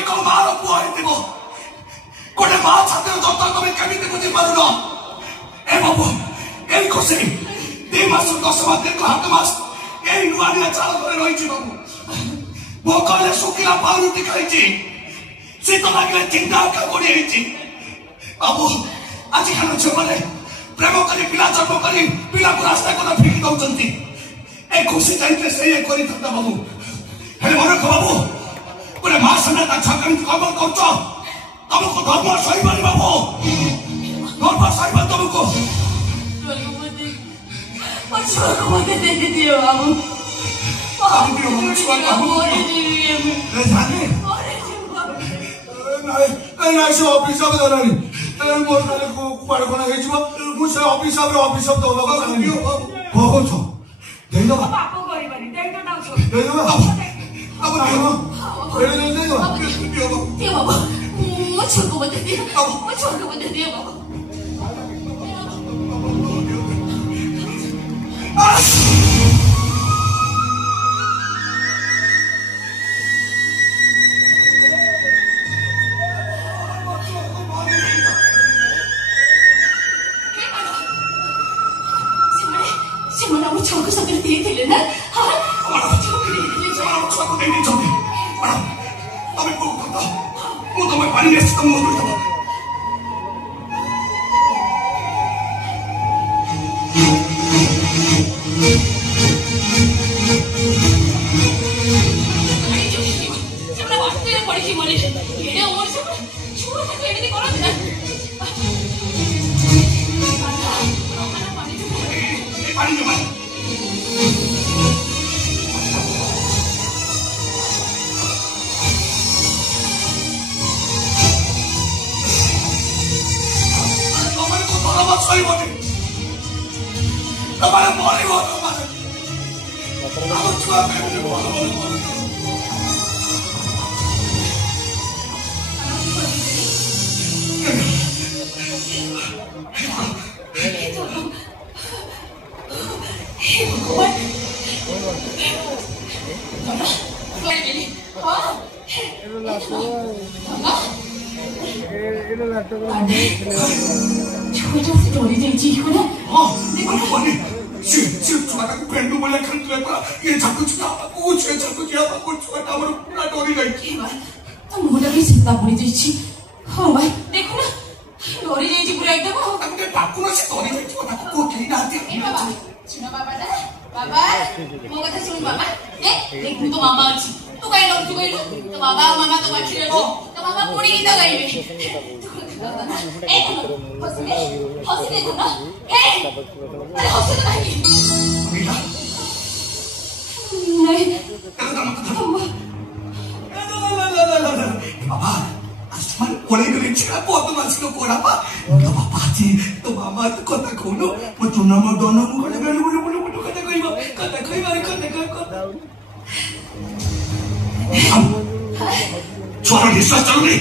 তুমি কোন মার পুয়া হইতিব গোটে মা ছাত্রের যত্ন তুমি কেমিতি বুঝি পারুন এ বাবু এই খুশি 2 মাস 10 মাস 1.5 মাস এই নুয়া নিয়া চাল করে রয়েছি বাবু ভোকলে শুকিলা পাউরুটি খাইছি শীত লাগলে চিন্তা আঁকা করে হয়েছি বাবু আজিকালি ঝিଅମାନେ প্রেম করে পিলা জন্ম করে পিলাକୁ রাস্তা কোনা ফিকি দଉଛନ୍ତି এই খুশি চাইতে সেই କରିଥାନ୍ତା বাবু ହେଲେ ମନେ ରଖ ବାବୁ ଗୋଟେ ମା ସାମ୍ନାରେ ତା ଛୁଆ କେମିତି କର୍ମ କରୁଛ ତମକୁ ଧର୍ମ ସହିବନି ବାବୁ ଧର୍ମ ସହିବ ତମକୁ ଛୁଆକୁ ମତେ ଦେଇଦିଅ ବାବୁ ନାଇଁ ସେ ଅଫିସ ଦେଲାଣି ମୋର କାଲି କୁଆଡେ କଣ ହେଇଯିବ ମୁଁ ସେ ଅଫିସ ଦବାକୁ ଚାହୁଁନି କଣ କହୁଛ ଦେଇଦବା ଦେଇଦବା ମୋ ଛୁଆକୁ ମତେ ଦିଅ ମୋ ଛୁଆକୁ ମତେ ଦିଅ ବାବୁ ଛୁଆକୁ ସତରେ ଦେଇଥିଲେ ନା ଛୁଆକୁ ଦେଇଦେଇଛନ୍ତି ତମେ କହୁଛ ମୁଁ ତମେ ପାଣି ଆସିଛି ତମ ମୁହଁକୁ ପଡିକି ମରେ ଏଡେ ଅମର ଛୁଆ ଏମିତି କରନ୍ତି ନା ପାଣି ଜମା ସହିବନି ତମେ ମରିବ ତମେ ଆମ ଛୁଆ କେମିତି ଭଲ ଭଲ ଛୁଆଟା ସେ ଡରି ଯାଇଛି ନା ହଁ ଦେଖୁନି ସେ ଛୁଆଟାକୁ ପେଣ୍ଡୁ ଭଳିଆ ଖେଳୁଥିଲେ ପରା ଇଏ ଝାକୁଛି ବାପାକୁ ସେ ଝାକୁଛି ବାପାକୁ ଛୁଆଟା ଆମର ପୁରା ଡରି ଯାଇଛି ତା ମୁହଁଟା ବି ଚିନ୍ତା ପଡିଯାଇଛି ହଁ ଭାଇ ଦେଖୁନା ଡରି ଯାଇଛି ପୁରା ଏକଦମ ତାକୁ ଟିକେ ଡାକୁନ ସେ ଡରି ଯାଇଥିବ ତାକୁ କୋଉ କେହି ନାହାନ୍ତି ଶୁଣ ବାବାଟା ବାବା ମୋ କଥା ଶୁଣ ବାବା ଦେଖ ତୋ ମାମା ଅଛି ତୁ କାଇଁ ଡରୁଛୁ କହିଲୁ ତୋ ବାବା ଆଉ ମାମା ତୋ ପାଖରେ ଅଛି ତୋ ମାମା ପୁଣି ଗୀତ ଗାଇବେ ହସି ଦେଖୁନ ହସି କାହିଁକି ବାବା ଆସମାନ ପଳେଇ ଗଲେ ଛିଡ଼ା ବଦମାସିକ ପଡାବା ତ ବାପା ଅଛି ତ ମାମା କଥା କହୁନ ମୋ ଚୁନା ମୋ ଦନ ମୁଁ ଗଲେ ବେଳୁ ବୁଲୁ ବୁଲୁ ବୁଲୁ କଥା କହିବ ଛୁଆର ନିଶ୍ୱାସ ଚାଲୁନି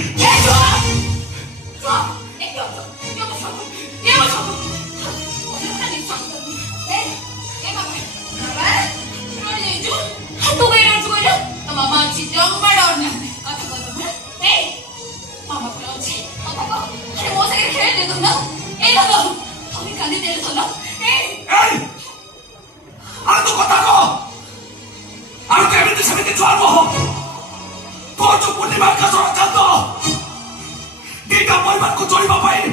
ମାମା ଅଛି ଜମା ଡର ନାହିଁ କଥା କହିବ ମାମା ପୁରା ଅଛି କଥା କହ ମୋ ସାଙ୍ଗରେ ଖେଳି ଦେଉନ ଏଇ ଲୋକ ତମେ କାନ୍ଦି ଦେଲେ ଧନ ଆଉ ତୁ କଥା କହ ଆଉ କେମିତି ସେମିତି ଛୁଆ ନୁହ ତୋ ଯୋଉ ପୂର୍ଣ୍ଣିମା ଆକାଶର ଚାନ୍ଦ ଦିଟା ପରିବାରକୁ ଚଳିବା ପାଇଁ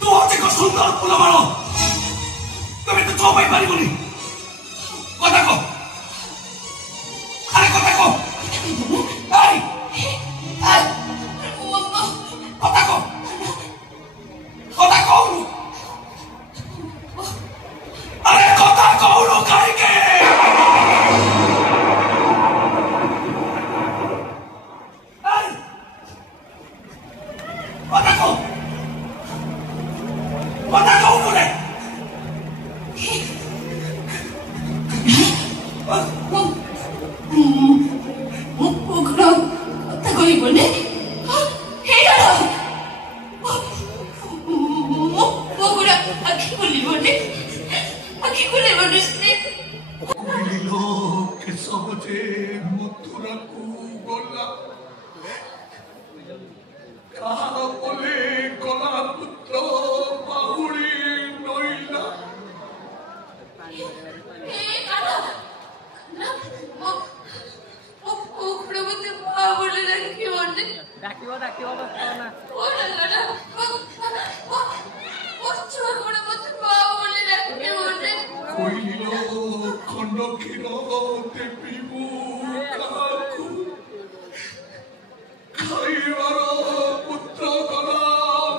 ତୁ ହଉଛି ଏକ ସୁନ୍ଦର ଫୁଲମାଳ କେମିତି ଛୁଆ ପାଇ ପାରିବୁନି କଥା କହ ଆରେ କଥା କହ କଥା କହ କଥା କହୁନୁ ଆରେ କଥା କହୁନୁ କାହିଁକି କଥା କହ କଥା କହୁନୁ ରେ କଥା କହିବନି ଆଖି ଖୋଲିବନି କେଶବ ଯେ ମଥୁରାକୁ ଗଲା କାହାର ବୋଲି କଲା ପୁତ୍ର ବାହୁଡ଼ି ନଇଲା। କହିଲ ଖଣ୍ଡ କ୍ଷୀର ଦେବିବୁ କାହାକୁ, ଖାଇବାର ପୁତ୍ର ଗଲା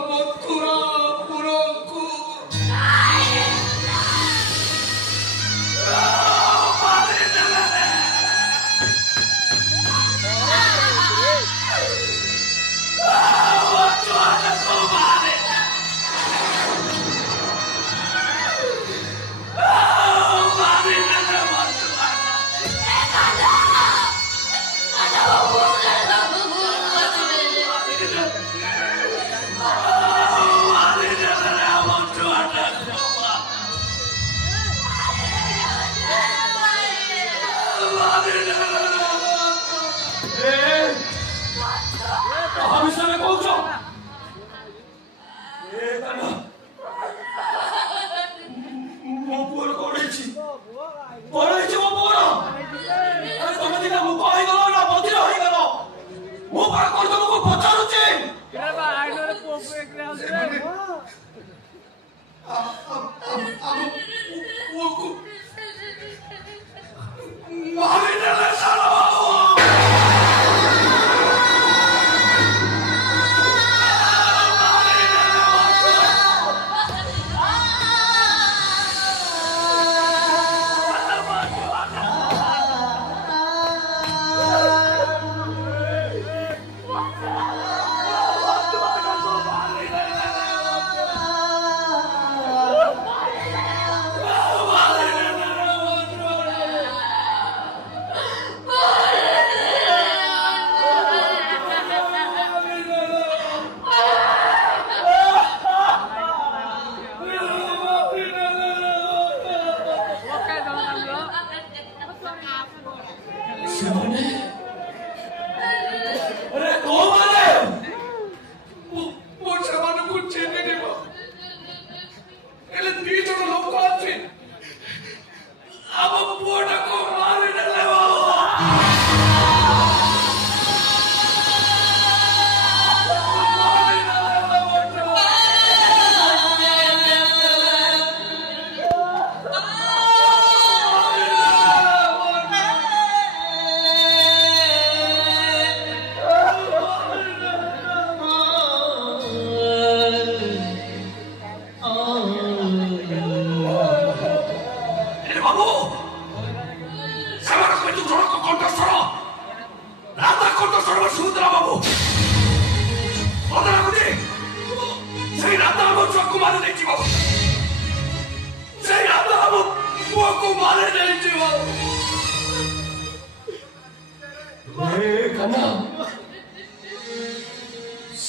ମଥୁରାପୁରକୁ। ବିଷୟରେ କହୁଛ? ମୋ ପୁଅର କଣ ହେଇଛି? କଣ ହେଇଛି ମୋ ପୁଅର? ତମେ ଦିନ ମୁଖ ହେଇଗଲ ନା ମନ୍ଦିର ହେଇଗଲ? ମୁଁ କଣ କଣ ତମକୁ ପଚାରୁଛି? ପୁଅକୁ ମାରିଦେଲେ ସାର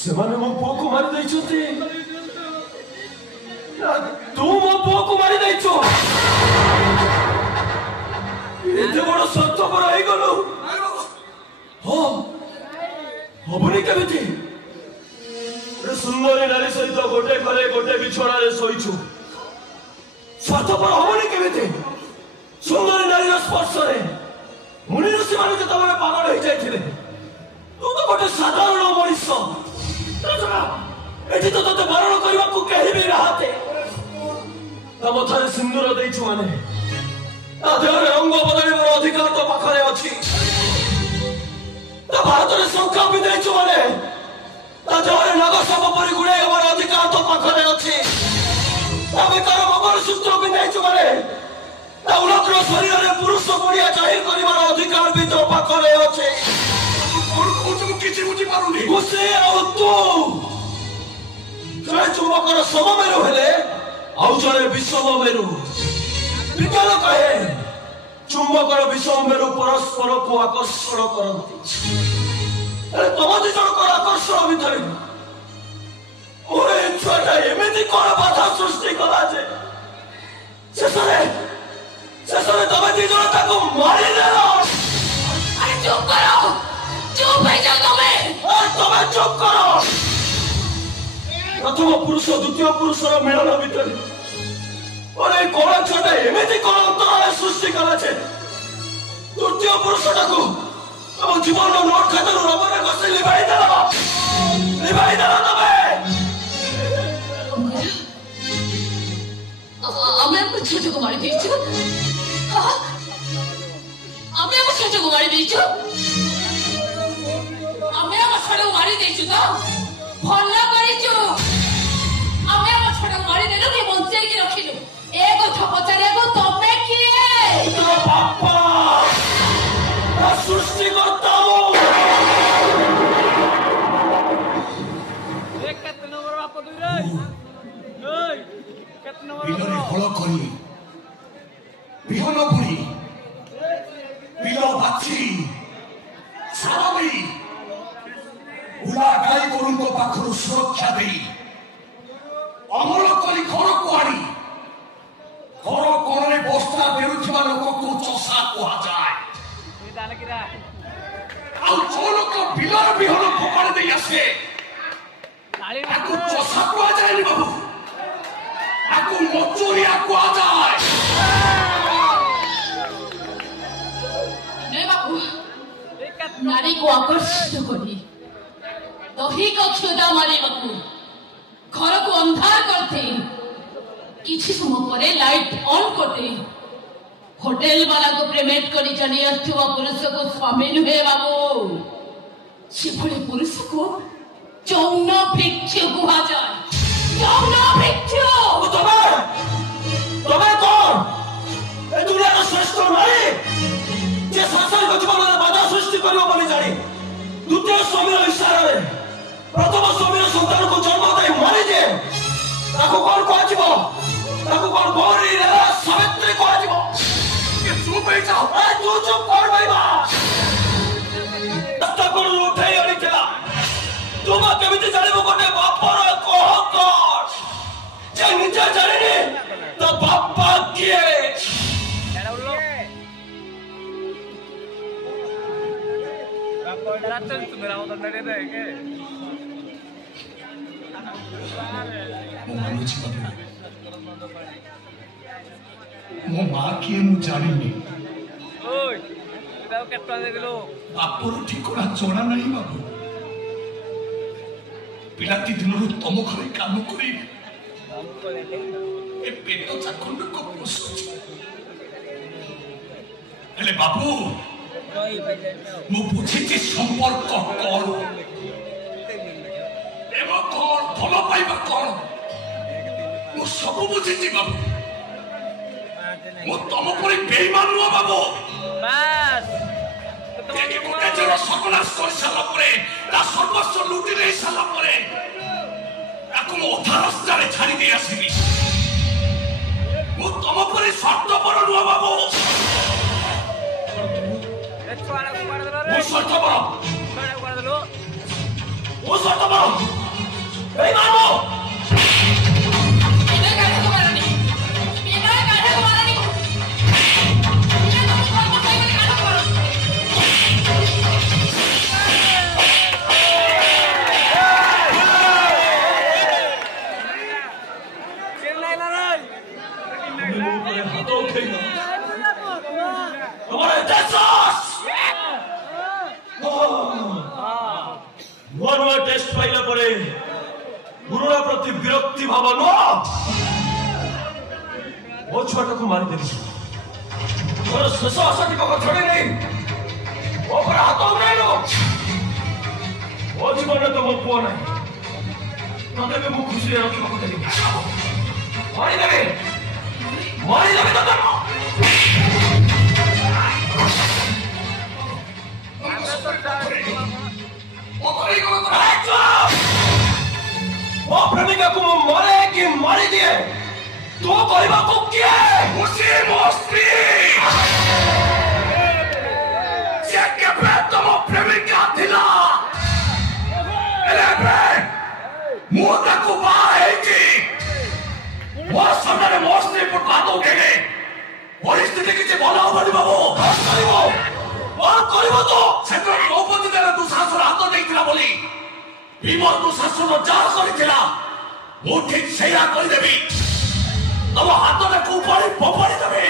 ସେମାନେ ମୋ ପୁଅକୁ ମାରି ଦେଇଛନ୍ତି। ତୁ ମୋ ପୁଅକୁ ମାରି ଦେଇଛୁ। ଏତେ ବଡ ସ୍ୱାର୍ଥପର ହେଇଗଲୁ। ହଁ ହବନି କେମିତି? ଗୋଟେ ସୁନ୍ଦରୀ ନାରୀ ସହିତ ଗୋଟେ ଘରେ ଗୋଟେ ବିଛଣାରେ ଶୋଇଛୁ। ସ୍ୱାର୍ଥପର ହବନି କେମିତି? ସୁନ୍ଦରୀ ନାରୀର ସ୍ପର୍ଶରେ ମୁନି ଋଷି ମାନେ ଯେତେବେଳେ ପାଗଳ ହେଇଯାଇଥିଲେ, ତୁ ତ ଗୋଟେ ସାଧାରଣ ମଣିଷ। ଏଠି ତ ତତେ ବରଣ କରିବାକୁ କେହି ବି ନାହାନ୍ତି। ତା ମଥାରେ ସିନ୍ଦୁର ଦେଇଛୁ ମାନେ, ତା ଦେହରେ ରଙ୍ଗ ବଦଳିବାର ଅଧିକାର ତୋ ପାଖରେ ଅଛି। ତା ଭାରତରେ ଶଙ୍ଖା ପିନ୍ଧେଇଛୁ ମାନେ, ତା ଦେହରେ ନାଗସାପ ପରି ଗୁଡ଼େଇ ହେବାର ଅଧିକାର ତୋ ପାଖରେ ଅଛି। ତା ବେକାର ମଙ୍ଗଳସୂତ୍ର ପିନ୍ଧେଇଛୁ ମାନେ, ତା ଉଲଗ୍ନ ଶରୀରରେ ପୁରୁଷ ପଡ଼ିଆ ଜାହିର କରିବାର ଅଧିକାର ବି ତୋ ପାଖରେ ଅଛି। କିଛି ବୁଝିପାରୁନି। ଆଉ ତୁ ଜଣେ ଚୁମ୍ବକର ସମମେରୁ ହେଲେ ଆଉ ଜଣେ ବିଷମମେରୁ। ବିଜ୍ଞାନ କହେ ଚୁମ୍ବକର ବିଷମମେରୁ ପରସ୍ପରକୁ ଆକର୍ଷଣ କରନ୍ତି। ତମ ଦି ଜଣଙ୍କର ଆକର୍ଷଣ ଭିତରେ ମୋର ଏ ଛୁଆଟା ଏମିତି କଣ ବାଧା ସୃଷ୍ଟି କଲା ଯେ ଶେଷରେ ତମେ ଦି ଜଣ ତାକୁ ମାରିଦେଲ। ଚୁପ୍ କର, ଚୁପ୍ ହେଇଯାଅ ତମେ। ତମେ ଚୁପ୍ କର। प्रथम पुरुष द्वितीय पुरुषर मिलन भितर और ये कला छुआटा एमती कौन अंतराल सृष्टि कला तृतीय पुरुषटा को तुम जीवन नोट खातर रबर घषि लिभाई देला আমি আমার ছোটকে মারি দিয়েছি আমি আমার ছোটকে মারি দিয়েছি আমি আমার ছোটকে মারি দিয়েছি তো ଭଲ କରିଛୁ ଆମେ ଆମ ଛୋଟକୁ ମାରି ଦେଲୁ କି ବଞ୍ଚେଇକି ରଖିଲୁ ଏ କଥା ପଚାରିବାକୁ ତମେ କିଏ ତୋ ବାପା ସୃଷ୍ଟିକର୍ତ୍ତା କେତେ ନମ୍ବର ବାପ ତୁଇ ରେ କେତେ ନମ୍ବର ବିଲରେ ହଳ କରି ବିହନ ବୁଣି ବିଲ ବାଛି ସାର ଦେଇ ବୁଲା ଗାଈ ଗୋରୁଙ୍କ ପାଖରୁ ସୁରକ୍ଷା ଦେଇ ଅମଳ କରି ଘରକୁ ଆଣି ଘର କୋଣରେ ବସ୍ତା ବେରୁଥିବା ଲୋକକୁ ଚଷା କୁହାଯାଏ। ଆଉ ଯୋଉ ଲୋକ ବିଲର ବିହନ ଫୋପାଡ଼ି ଦେଇ ଆସେ ତାକୁ ଚଷା କୁହାଯାଏନି ବାବୁ, ତାକୁ ମଜୁରିଆ କୁହାଯାଏ। ବାବୁ ନାରୀକୁ ଆକର୍ଷିତ କରି ଦୈହିକ କ୍ଷୁଧା ମାରିବାକୁ ଘରକୁ ଅନ୍ଧାର କରିତେ କିଛି ସମୟ ପରେ ଲାଇଟ୍ ଅନ୍ କରିତେ ହୋଟେଲ ବାଲାକୁ ପେମେଣ୍ଟ କରି ଚାଲି ଆସୁଥିବା ପୁରୁଷକୁ ସ୍ୱାମୀ ନୁହେଁ ବାବୁ, ସେଭଳି ପୁରୁଷକୁ ଯୌନ ଭିକ୍ଷୁ କୁହାଯାଏ। ଯୌନ ଭିକ୍ଷୁ ତମେ କଣ ଏ ଦୁନିଆର ଶ୍ରେଷ୍ଠ ନାରୀ ଯେ ସାଂସାରିକ ଜୀବନରେ ବାଧା ସୃଷ୍ଟି କରିବ ବୋଲି ଜାଣି ଦ୍ୱିତୀୟ ସ୍ୱାମୀର ଇଶାରାରେ ପ୍ରଥମ ସ୍ୱାମୀର ସନ୍ତାନକୁ ଜନ୍ମ ଦେଇ ମରିଯାଏ ତାକୁ କଣ କୁହାଯିବ? ତାକୁ କଣ ଗୌରୀ ଲୀଳା ସାବିତ୍ରୀ କୁହାଯିବ? ଚୁପ୍ ହେଇଯାଅ। ତୁ ଚୁପ୍ କର ଭାଇବା। ରାସ୍ତା କୋଣରୁ ଉଠେଇ ଆଣିଥିଲା ତୁମେ କେମିତି ଜାଣିବ ଗୋଟେ ବାପର ଅହଙ୍କାର ଯେ ନିଜେ ଜାଣିନି ତା ବାପା କିଏ? ମୋ ମା କିଏ ମୁଁ ଜାଣିନି, ବାପର ଠିକଣା ଜଣା ନାହିଁ ବାବୁ। ପିଲାଟି ଦିନରୁ ତମ ଘରେ କାମ କରି ଏ ପେଟ ଚାଖଣ୍ଡକୁ ପୋଷୁଛି। ହେଲେ ବାବୁ ମୁଁ ବୁଝିଛି ସମ୍ପର୍କ କଣ, ପ୍ରେମ କଣ, ଭଲ ପାଇବା କଣ, ମୁଁ ସବୁ ବୁଝିଛି ବାବୁ। ମୁଁ ତମ ପରି ବେଇମାନ ନୁହଁ ବାବୁ। ଗୋଟେ ଜଣ ସର୍ବନାଶ କରିସାରିଲା ପରେ ତା ସର୍ବସ୍ୱ ଲୁଟି ନେଇ ସାରିଲା ପରେ ତାକୁ ମୁଁ ଅଧା ରାସ୍ତାରେ ଛାଡ଼ି ଦେଇ ଆସିବି। ମୁଁ ତମ ପରି ସ୍ୱାର୍ଥପର ନୁହଁ ବାବୁ। ମୁଁ ସ୍ୱାର୍ଥପର, ମୁଁ ସ୍ୱାର୍ଥପର ବେଇମାନ। नूआ टेस्ट पाइला परे गुरुड़ा प्रति विरक्ति भाव नुह मो छुआटा को मारिदेली मोर शेष आशा टिक छड़ी नहीं मो पर हाथ उठाइलु। मो जीवन तो मो पुआ ना तते भी मु खुशी रखा देली मारिदेवी तते प्रेमिका को मरे कि मारी दिए तो कहवा को किए उसी मो स्त्री से के तुम प्रेमिका थिला एले बे मुदा को बाहे की वो सामने मो स्त्री पर बात हो गए परिस्थिति किछि भला होबनी बाबू करिवो तो सेकर द्रौपदी देले दुशासन हाथ देइतिला बोली भीम दुशासन जार करितिला ମୁଁ ଠିକ ସେଇଆ କରିଦେବି। ତମ ହାତଟାକୁ ଉପରି ଫୋପାଡ଼ି ଦେବି।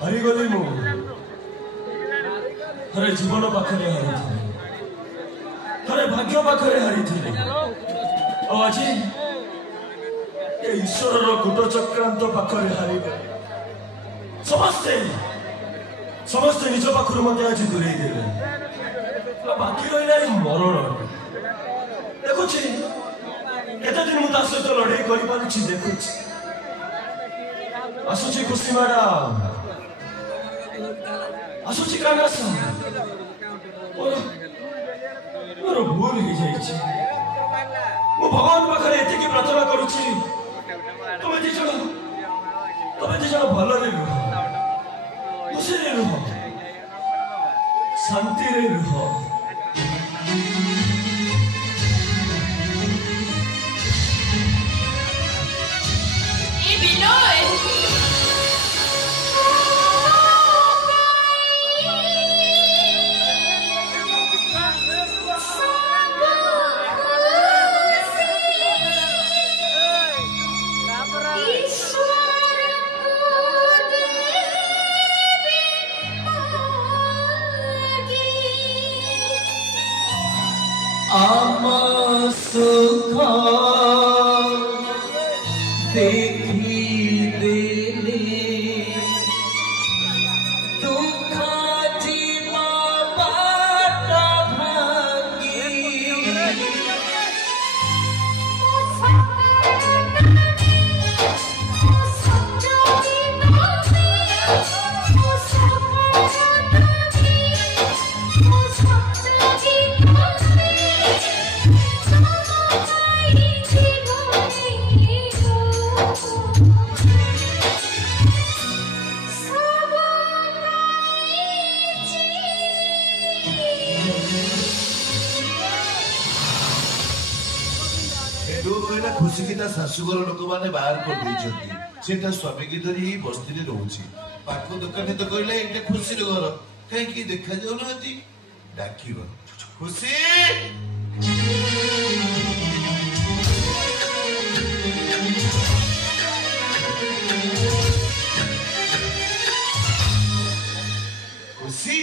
ହାରିଗଲି ମୁଁ। ଥରେ ଜୀବନ ପାଖରେ ହାରିଥିଲି, ଥରେ ଭାଗ୍ୟ ପାଖରେ ହାରିଥିଲି, ଆଉ ଆଜି ଏ ଈଶ୍ୱରର କୂଟ ଚକ୍ରାନ୍ତ ପାଖରେ ହାରିଗଲି। ସମସ୍ତେ ନିଜ ପାଖରୁ ମତେ ଆଜି ଦୂରେଇ ଦେଲେ। ବାକି ରହିଲା ଏଇ ମରଣ। ଦେଖୁଛି କେତେ ଦିନ ମୁଁ ତା ସହିତ ଲଢେଇ କରିପାରୁଛି। ଦେଖୁଛି ଆସୁଛି ଖୁସି ମ୍ୟାଡାମ, ଆସୁଛି କାଙ୍ଗାସ। ମୋର ଭୁଲ ହେଇଯାଇଛି। ମୁଁ ଭଗବାନ ପାଖରେ ଏତିକି ପ୍ରାର୍ଥନା କରୁଛି, ତମେ ଦି ଜଣ ଭଲରେ ରୁହ, ଖୁସିରେ ରୁହ, ଶାନ୍ତିରେ ରୁହ। खुशी की शाशुघर लोक मैंने बाहर कर स्वामी की धरी बस्ती रोचे पाख दुकान तो कहला ये खुशी घर कहीं देखा जाऊना डाक खुशी खुशी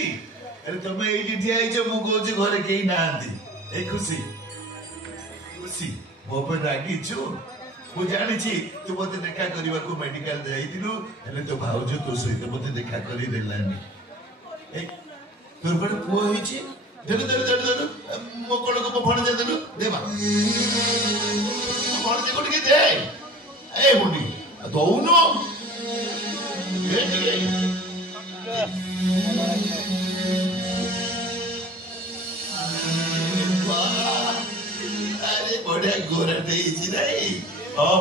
अरे तुम ये ठिया मु कहे घरे कहीं ना खुशी खुशी मो पर रागिछु मु जानी तू मत देखा करने को मेडिकल जाइलु तो भाउज तो सहित मत देखा करी देलानी तोर बड़ पुओ होइछि देनु देनु देनु देनु मो कोड़ को फोन दे देनु देबा फोन दे कोट के दे ए बुडी दोउनो ए ठीक बढ़िया गोरा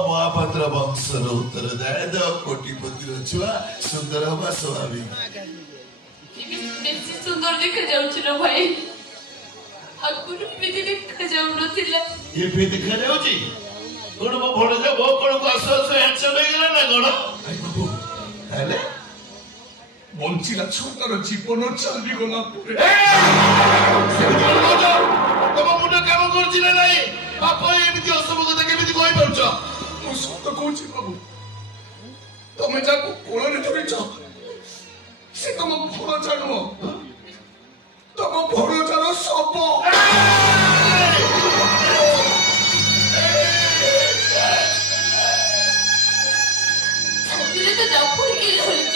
महापात्र वंशर उत्तरदाय कोटिपति छुआ सुंदर हवा स्वाभाविक सुंदर देखा जाउछ न भाई आगुरु पे देखा जाउ नथिला ये पे देखा जाउची कोन मो भड़ जा बो कोन को आसो आसो हैंडसम हे गेला ना कोन आई बाबू ताले बंचिला छोटर जीवन चली गला पुरे से बोलो जा तम मुंड काम करछि ना नाही बाप एमिति असम कथा केमिति कहि परछ मु सत्य कहछि बाबू तमे जाको कोळरे धरिछ से तम भड़ जानो तम भड़ जानो सब दिले तो जापुरी के धरिछ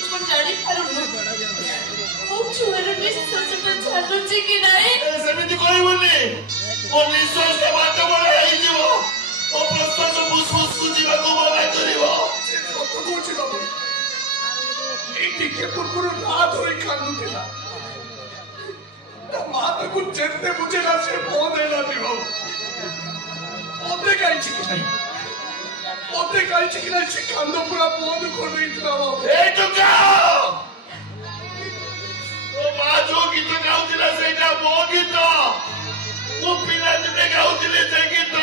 तुम जानि पारो मो छुआर विश्वास पे छाडुछि कि नाही सेमिति कहबोनी ओ निश्वास के बात बड़ा आई जीवो ओ प्रश्वास फुसफुस को जीवा को बड़ा करिवो से सत्य कहछि बाबू एटी के पुरपुर ना धोई कांदुतिला ना माता को जेते बुझेला से बोदेला दिवो ओते काईछि कि नाही ओते काईछि कि नाही से कांद पूरा बोद कर देइतला बाबू ए टुका ओ मा जो गीत गाउतिला सेटा मो गीत वो पिला दिने गाउतिले से गीत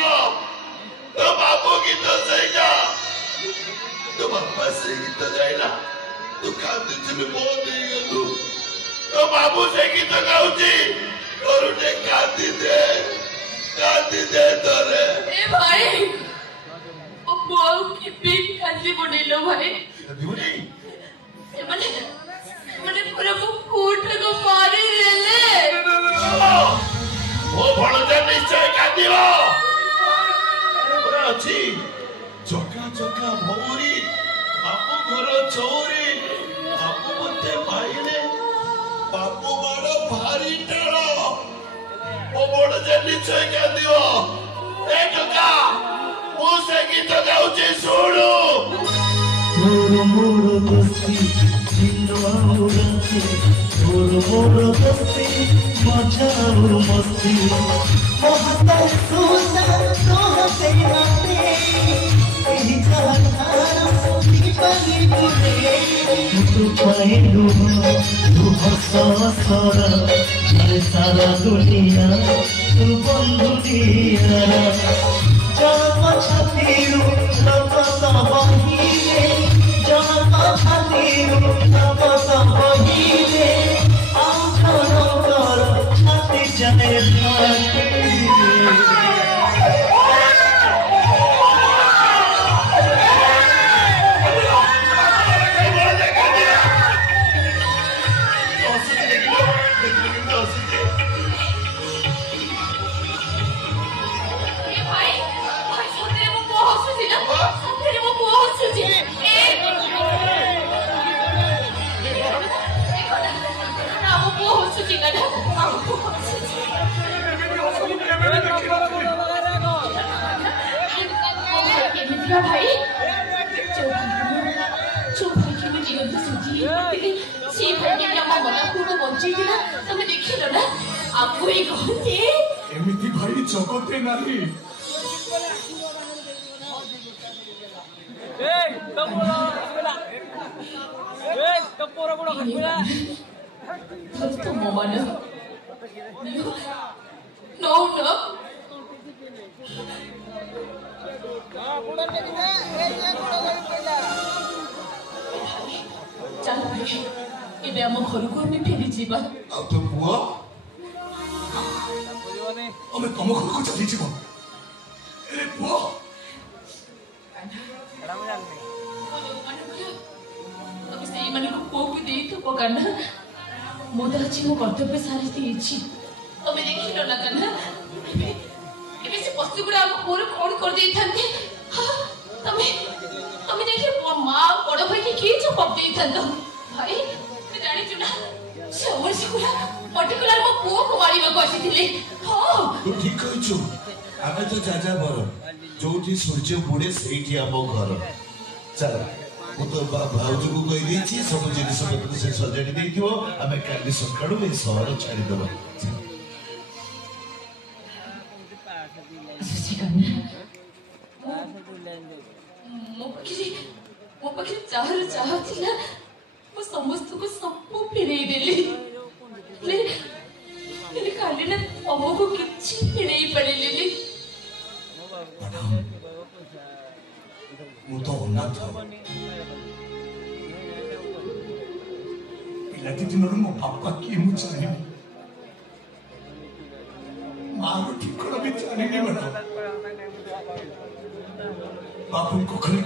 तो बाबू गीत सहीटा तो बापा से गीत गाइला तू कांदी तुम्हें बहुत नहीं गलू तो बाबू से गीत गाउची करुणे कांदी दे तोरे ए भाई ओ बुआऊ की पिक कांदी बनेलो भाई दिवनी मैंने पूरा वो फूट को मारी ले वो भणजा निश्चय कांदिबो पूरा अछि चका चका भौरी बापू घर चौरी बापू मते पाइले बापू बड़ भारी टाळो ओ भणजा निश्चय कांदिबो ए टका मु से गीत गाउची सुनु मोर दोस्ती मोर दोस्ती मजा और मस्ती मोहब्बत सोना तोहसे आते कहीं कहाना दीवानी बोले तू पाएलू तू हंसा सारा सारा दुनिया तू बंधु दिया जामा छातीरू लपता बहिले जामा छातीरू लपता बहिले आँखों कर छाती जाए भाई जो भाई के मैं जीवन तो सोची सी भाई के क्या मना को बंची थी ना तो मैं देखी लो ना आपको एक होते एमिति भाई जगते नाही तपोरा गुड़ा खटुला तो मोबाइल नो नो चल ଏବେ ଆମ ଘରକୁ ଆମେ ଫେରି ଯିବା ଆଉ ତୋ ପୁଅ ଆମେ ତମ ଘରକୁ ଚାଲି ଯିବ ଏ ପୁଅ ତମେ ସେଇମାନଙ୍କୁ ପୁଅକୁ ଦେଇଥିବ କାହ୍ନା ମୁଁ ତ ଆଜି ମୋ କର୍ତ୍ତବ୍ୟ ସାରି ଦେଇଛି ତମେ ଦେଖିଲ ନା କାହ୍ନା ଏବେ ସେ ପଶୁଗୁଡ଼ା ଆମ ପୁଅର କଣ କରିଦେଇଥାନ୍ତେ ତମେ ତମେ ଦେଖି ମା ବଡ ଭାଇକି କିଏ ଜବାବ ଦେଇଥାନ୍ତ ଭାଇ ତୁ ଜାଣିଛୁ ନା ସେ ଅମରସିଗୁଡ଼ା ପର୍ଟିକୁଲାର ମୋ ପୁଅକୁ ମାରିବାକୁ ଆସିଥିଲେ ହଁ ତୁ ଠିକ କହିଛୁ ଆମେ ତ ଯାଜା ବର ଯୋଉଠି ସୂର୍ଯ୍ୟ ବୁଡେ ସେଇଠି ଆମ ଘର ଚାଲ ମୁଁ ତ ଭାଉଜକୁ କହିଦେଇଛି ସବୁ ଜିନିଷ ପତ୍ର ସେ ସଜାଡି ଦେଇଥିବ ଆମେ କାଲି ସକାଳୁ ଏ ସହର ଛାଡିଦବା ମୋ ପାଖରେ ଯାହାର ଯାହା ଥିଲା ମୁଁ ସମସ୍ତଙ୍କୁ ସବୁ ଫେରେଇ ଦେଲି ହେଲେ କାଲି ନା ତମକୁ କିଛି ଫେରେଇ ପାରିଲିନି ମୁଁ ତ ଅନାଥ ପିଲାଟି ଦିନରୁ ମୋ ବାପା କିଏ ମୁଁ ଜାଣିନି ମାର ଠିକଣା ବି ଜାଣିନି ମ୍ୟାଡାମ ବାବୁଙ୍କ ଘରେ